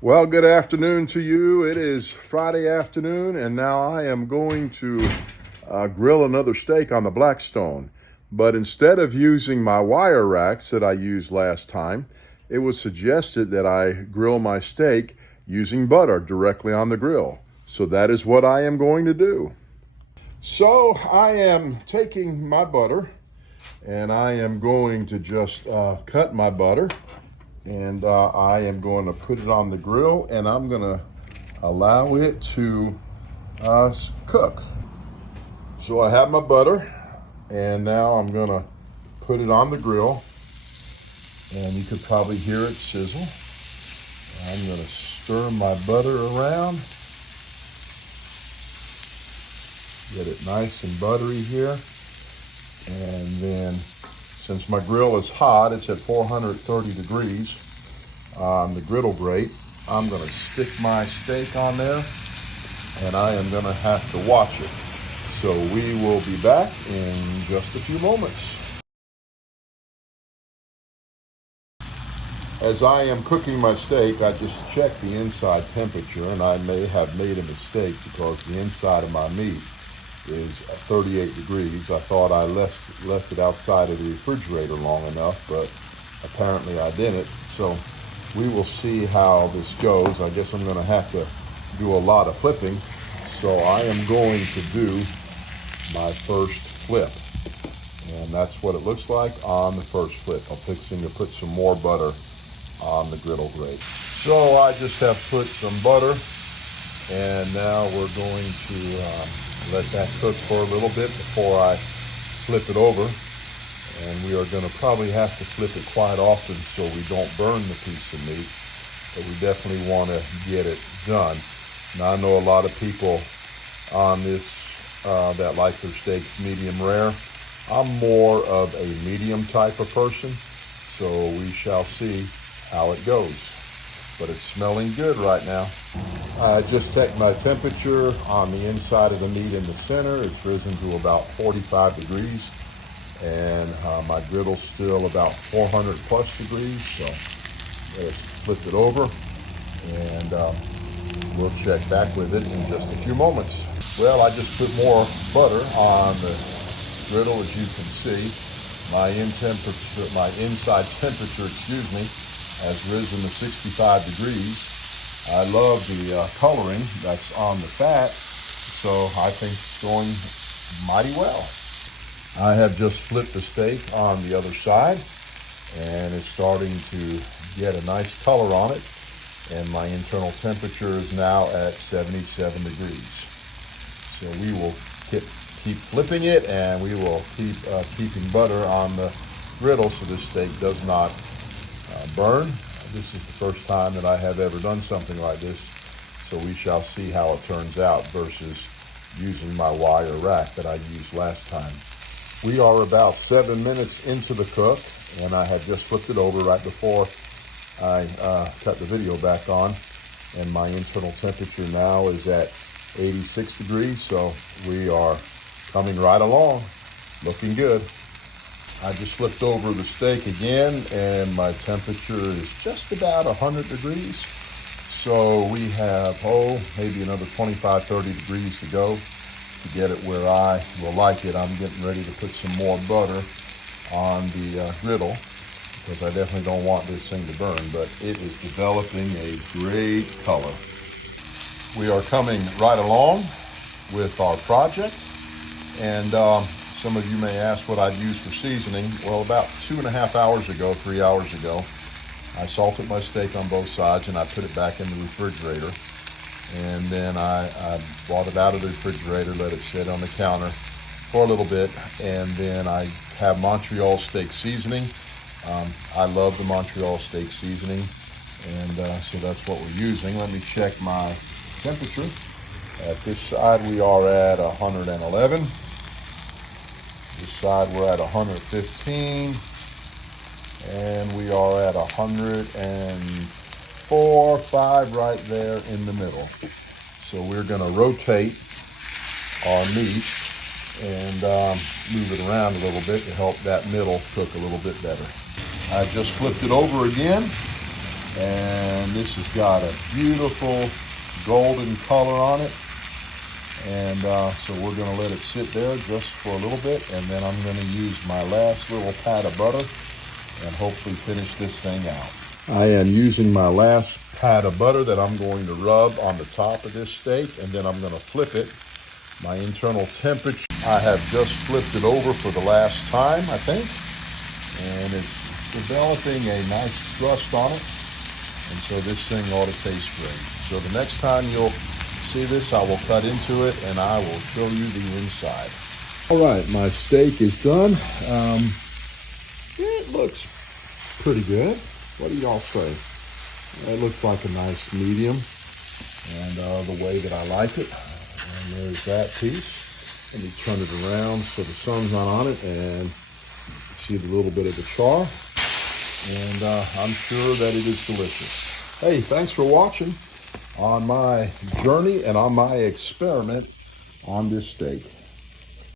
Well, good afternoon to you. It is Friday afternoon, and now I am going to grill another steak on the Blackstone. But instead of using my wire racks that I used last time, it was suggested that I grill my steak using butter directly on the grill. So that is what I am going to do. So I am taking my butter, and I am going to just cut my butter. And I am going to put it on the grill, and I'm going to allow it to cook. So I have my butter, and now I'm going to put it on the grill, and you could probably hear it sizzle. I'm going to stir my butter around, get it nice and buttery here, and then since my grill is hot, it's at 430 degrees on the griddle grate, I'm going to stick my steak on there, and I am going to have to watch it. So we will be back in just a few moments. As I am cooking my steak, I just checked the inside temperature, and I may have made a mistake because the inside of my meat is 38 degrees. I thought I left it outside of the refrigerator long enough, but apparently I didn't. So we will see how this goes. I guess I'm going to have to do a lot of flipping. So I am going to do my first flip. And that's what it looks like on the first flip. I'm fixing to put some more butter on the griddle grate. So I just have put some butter, and now we're going to let that cook for a little bit before I flip it over. And we are going to probably have to flip it quite often so we don't burn the piece of meat. But we definitely want to get it done. Now I know a lot of people on this that like their steaks medium rare. I'm more of a medium type of person, so we shall see how it goes. But it's smelling good right now. I just checked my temperature on the inside of the meat in the center. It's risen to about 45 degrees, and my griddle's still about 400 plus degrees. So let's flip it over, and we'll check back with it in just a few moments. Well, I just put more butter on the griddle, as you can see. My inside temperature, has risen to 65 degrees. I love the coloring that's on the fat, so I think it's going mighty well. I have just flipped the steak on the other side, and it's starting to get a nice color on it, and my internal temperature is now at 77 degrees. So we will keep flipping it, and we will keep keeping butter on the griddle so this steak does not burn. This is the first time that I have ever done something like this, so we shall see how it turns out versus using my wire rack that I used last time. We are about 7 minutes into the cook, and I had just flipped it over right before I cut the video back on, and my internal temperature now is at 86 degrees, so we are coming right along, looking good. I just flipped over the steak again, and my temperature is just about 100 degrees. So we have, maybe another 25, 30 degrees to go to get it where I will like it. I'm getting ready to put some more butter on the griddle because I definitely don't want this thing to burn, but it is developing a great color. We are coming right along with our project, and some of you may ask what I'd use for seasoning. Well, about 2.5 hours ago, 3 hours ago, I salted my steak on both sides, and I put it back in the refrigerator. And then I brought it out of the refrigerator, let it sit on the counter for a little bit, and then I have Montreal steak seasoning. I love the Montreal steak seasoning, and so that's what we're using. Let me check my temperature. At this side, we are at 111. This side we're at 115, and we are at 104, 5 right there in the middle. So we're going to rotate our meat and move it around a little bit to help that middle cook a little bit better. I just flipped it over again, And this has got a beautiful golden color on it. And so we're going to let it sit there just for a little bit, and then I'm going to use my last little pat of butter and hopefully finish this thing out. I am using my last pat of butter that I'm going to rub on the top of this steak, and then I'm going to flip it. My internal temperature, I have just flipped it over for the last time, I think, and it's developing a nice crust on it, and so this thing ought to taste great. So the next time you'll see this, I will cut into it and I will show you the inside. All right, my steak is done. It looks pretty good. What do y'all say? It looks like a nice medium, and the way that I like it. And there's that piece. Let me turn it around so the sun's not on it, and see a little bit of the char. And I'm sure that it is delicious. Hey, thanks for watching on my journey and on my experiment on this steak.